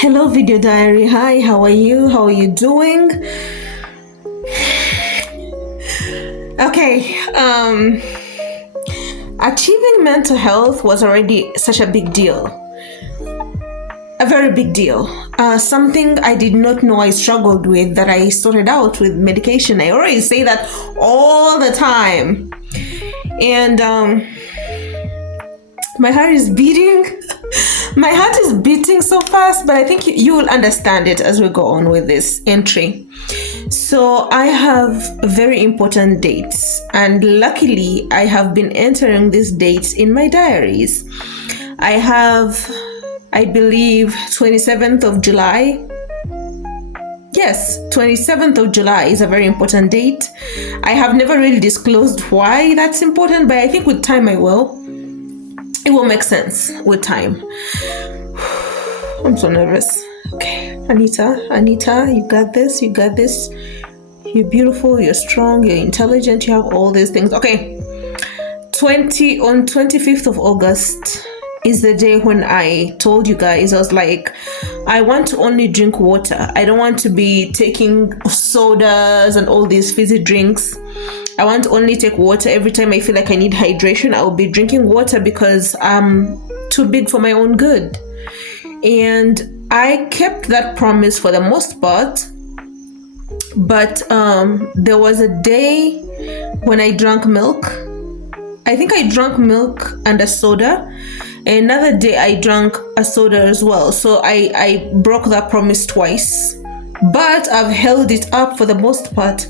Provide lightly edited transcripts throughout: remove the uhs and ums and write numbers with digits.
Hello, video diary. Hi, how are you? How are you doing? Okay, achieving mental health was already such a big deal, a very big deal. Something I did not know I struggled with that I sorted out with medication. I already say that all the time. And my heart is beating. My heart is beating so fast, but I think you will understand it as we go on with this entry. So I have very important dates, and luckily I have been entering these dates in my diaries. I have, I believe, 27th of July. Yes, 27th of July is a very important date. I have never really disclosed why that's important, but I think with time I will. It will make sense with time. I'm so nervous. Okay, Anita, you got this, you got this. You're beautiful, you're strong, you're intelligent, you have all these things. Okay, on 25th of August is the day when I told you guys, I was like, I want to only drink water. I don't want to be taking sodas and all these fizzy drinks. I want to only take water. Every time I feel like I need hydration, I'll be drinking water because I'm too big for my own good. And I kept that promise for the most part. But there was a day when I drank milk. I think I drank milk and a soda. Another day I drank a soda as well. So I broke that promise twice. But I've held it up for the most part.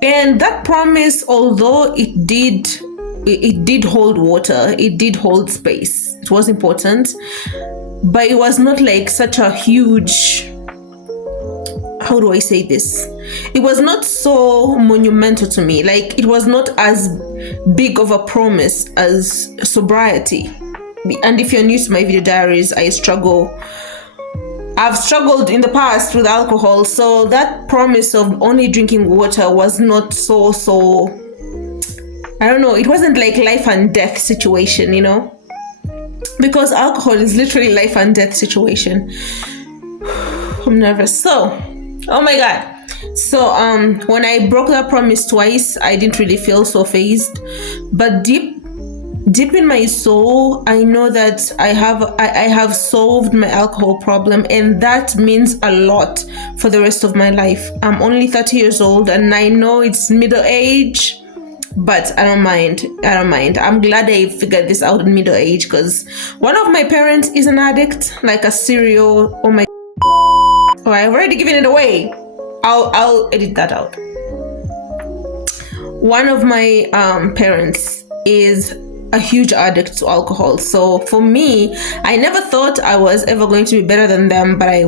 And that promise, although it did hold water, it did hold space. It was important, but it was not like such a huge, how do I say this? It was not so monumental to me. Like, it was not as big of a promise as sobriety. And if you're new to my video diaries, I've struggled in the past with alcohol, so that promise of only drinking water was not so, I don't know, it wasn't like life and death situation, you know? Because alcohol is literally life and death situation. I'm nervous. So, oh my God. So, when I broke that promise twice, I didn't really feel so fazed. But deep in my soul, I know that I have solved my alcohol problem, and that means a lot for the rest of my life. I'm only 30 years old, and I know it's middle age, but I don't mind. I'm glad I figured this out in middle age, because one of my parents is an addict, like a serial. Oh my! Oh, I've already given it away. I'll edit that out. One of my parents is a huge addict to alcohol. So for me, I never thought I was ever going to be better than them, but I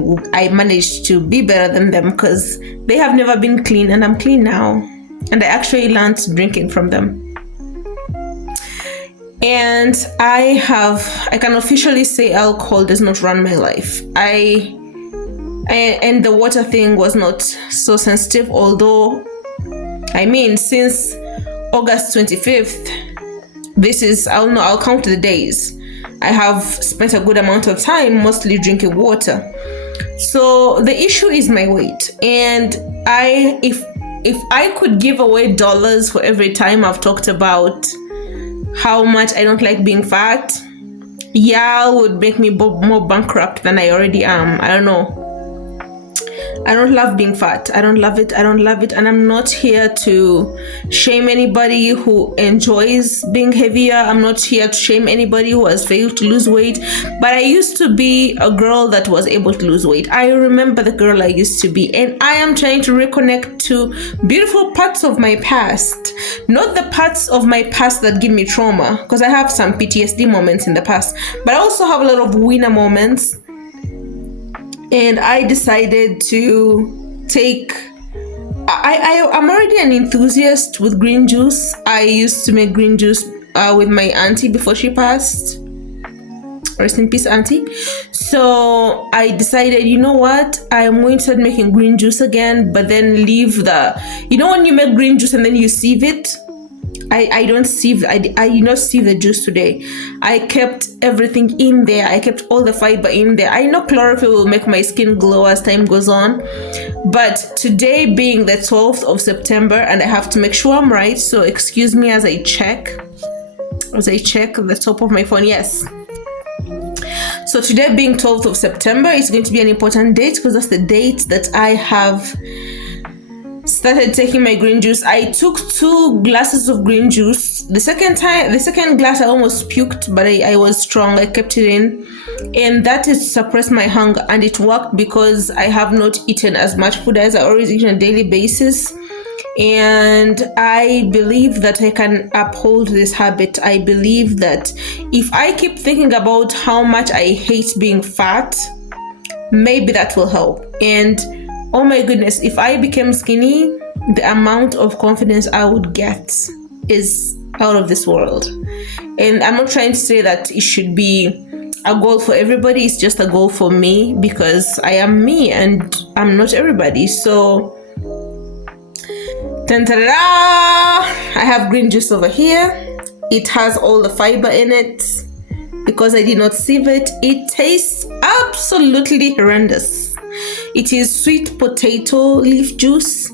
managed to be better than them because they have never been clean, and I'm clean now. And I actually learned drinking from them. And I can officially say alcohol does not run my life. And the water thing was not so sensitive, although, I mean, since August 25th, I'll count the days. I have spent a good amount of time mostly drinking water. So the issue is my weight. And if I could give away dollars for every time I've talked about how much I don't like being fat, yeah, it would make me more bankrupt than I already am. I don't know. I don't love being fat. I don't love it. And I'm not here to shame anybody who enjoys being heavier. I'm not here to shame anybody who has failed to lose weight. But I used to be a girl that was able to lose weight. I remember the girl I used to be. And I am trying to reconnect to beautiful parts of my past. Not the parts of my past that give me trauma, because I have some PTSD moments in the past. But I also have a lot of winner moments. And I decided to take, I'm already an enthusiast with green juice. I used to make green juice with my auntie before she passed. Rest in peace, auntie. So I decided, you know what? I am going to start making green juice again, but then leave when you make green juice and then you sieve it, I don't sieve. I did not sieve the juice today. I kept everything in there. I kept all the fiber in there. I know chlorophyll will make my skin glow as time goes on, but today being the 12th of September, and I have to make sure I'm right. So excuse me as I check the top of my phone. Yes. So today being 12th of September is going to be an important date because that's the date that I have started taking my green juice. I took 2 glasses of green juice. The second glass I almost puked, but I was strong. I kept it in, and that is suppressed my hunger, and it worked because I have not eaten as much food as I always eat on a daily basis. And I believe that I can uphold this habit. I believe that if I keep thinking about how much I hate being fat, maybe that will help. And oh my goodness, if I became skinny, the amount of confidence I would get is out of this world. And I'm not trying to say that it should be a goal for everybody. It's just a goal for me because I am me and I'm not everybody. So I have green juice over here. It has all the fiber in it. Because I did not sieve it, it tastes absolutely horrendous. It is sweet potato leaf juice,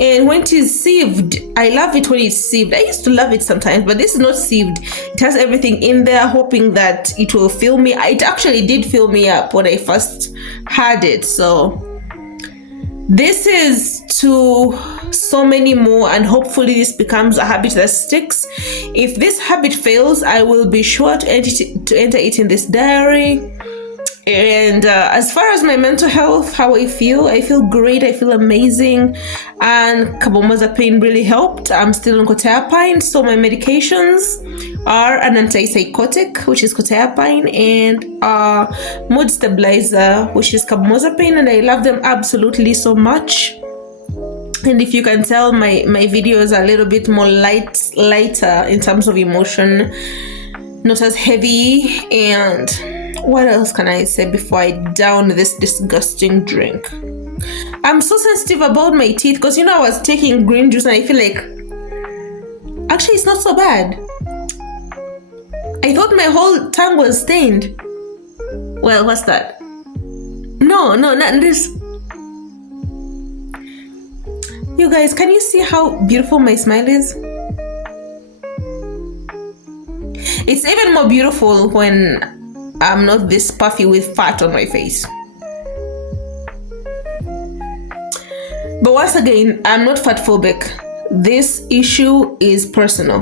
and when it is sieved, I love it when it's sieved. I used to love it sometimes, but this is not sieved. It has everything in there, hoping that it will fill me. It actually did fill me up when I first had it, so this is to so many more, and hopefully this becomes a habit that sticks. If this habit fails, I will be sure to enter it in this diary. And as far as my mental health, how I feel great. I feel amazing, and carbamazepine really helped. I'm still on quetiapine, so my medications are an antipsychotic, which is quetiapine, and mood stabilizer, which is carbamazepine, and I love them absolutely so much. And if you can tell, my videos are a little bit more lighter in terms of emotion, not as heavy. And what else can I say before I down this disgusting drink? I'm so sensitive about my teeth because, I was taking green juice and I feel like, actually, it's not so bad. I thought my whole tongue was stained. Well, what's that? No, not this. You guys, can you see how beautiful my smile is? It's even more beautiful when I'm not this puffy with fat on my face. But once again, I'm not fat phobic. This issue is personal.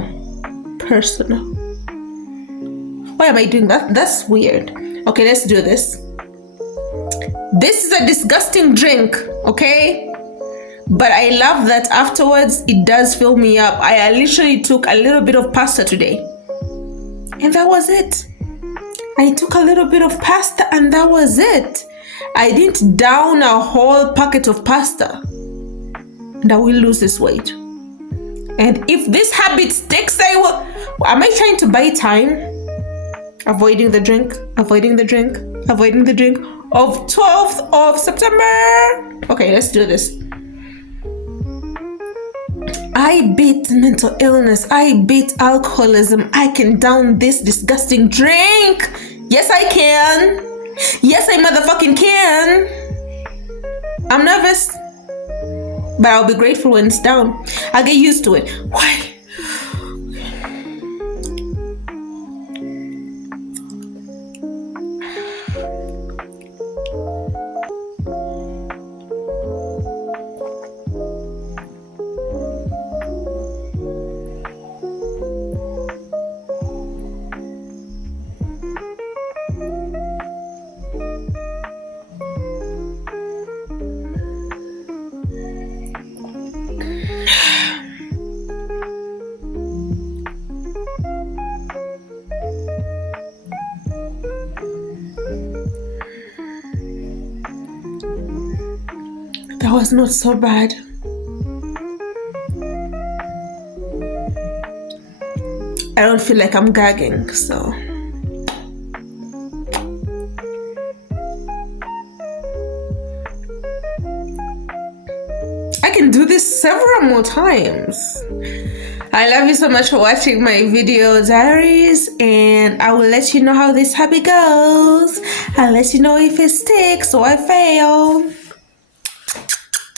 Why am I doing that? That's weird. Okay, let's do this. This is a disgusting drink, okay? But I love that afterwards it does fill me up. I literally took a little bit of pasta today, and that was it. I took a little bit of pasta and that was it. I didn't down a whole packet of pasta, and I will lose this weight. And if this habit sticks, I will. Am I trying to buy time? Avoiding the drink of 12th of September. Okay, let's do this. I beat mental illness. I beat alcoholism. I can down this disgusting drink. Yes, I can. Yes, I motherfucking can. I'm nervous, but I'll be grateful when it's down. I'll get used to it. Why? That was not so bad. I don't feel like I'm gagging, so. I can do this several more times. I love you so much for watching my video diaries, and I will let you know how this hobby goes. I'll let you know if it sticks or I fail.